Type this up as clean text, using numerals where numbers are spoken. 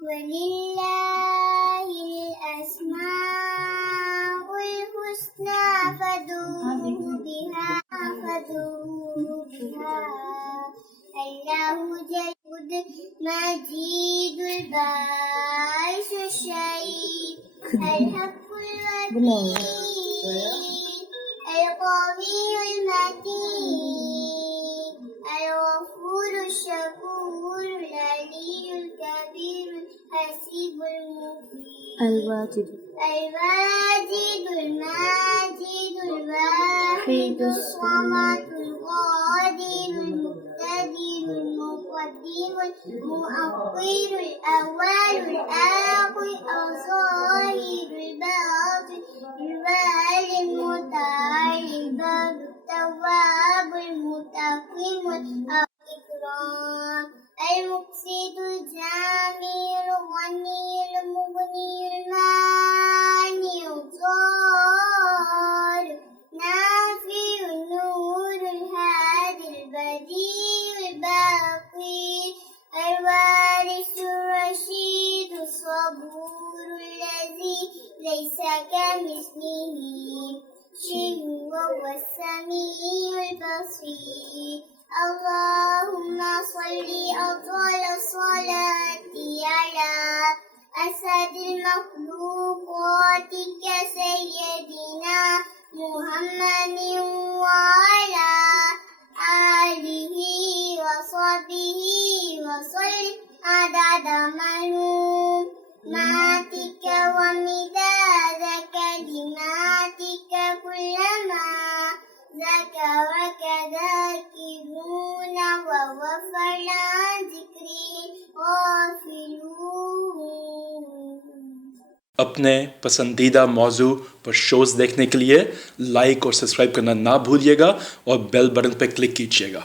ولله الأسماء الحسنى فادعوه بها الله جود مجيد الباعث الشهيد الحق الوكيل القوي المتين الغفور الشكور العلي الكبير الحسيب المقيم الواجد الماجد الواحد الصمد القادر المقتدر المقدم المؤخر الأول الآخر الظاهر الباطن الوالي المتعالي البر التواب المتقيم الإكرام المقسط الجامع الغني المغني المانع الضار نافع النور الهادي البديع الباقي الوارث الرشيد الصبور الذي ليس كمثله شيء وهو السميع البصير اللهم صل أفضل الصلاة على أسد المخلوقات كسيدنا محمد وعلى آله وصحبه وسلم عدد معلوماتك ومداد كلماتك كلما ذكرك ذاكرون وغفل عن ذكري غافلون। अपने पसंदीदा मौजू पर शोज़ देखने के लिए लाइक और सब्सक्राइब करना ना भूलिएगा और बेल बटन पर क्लिक कीजिएगा।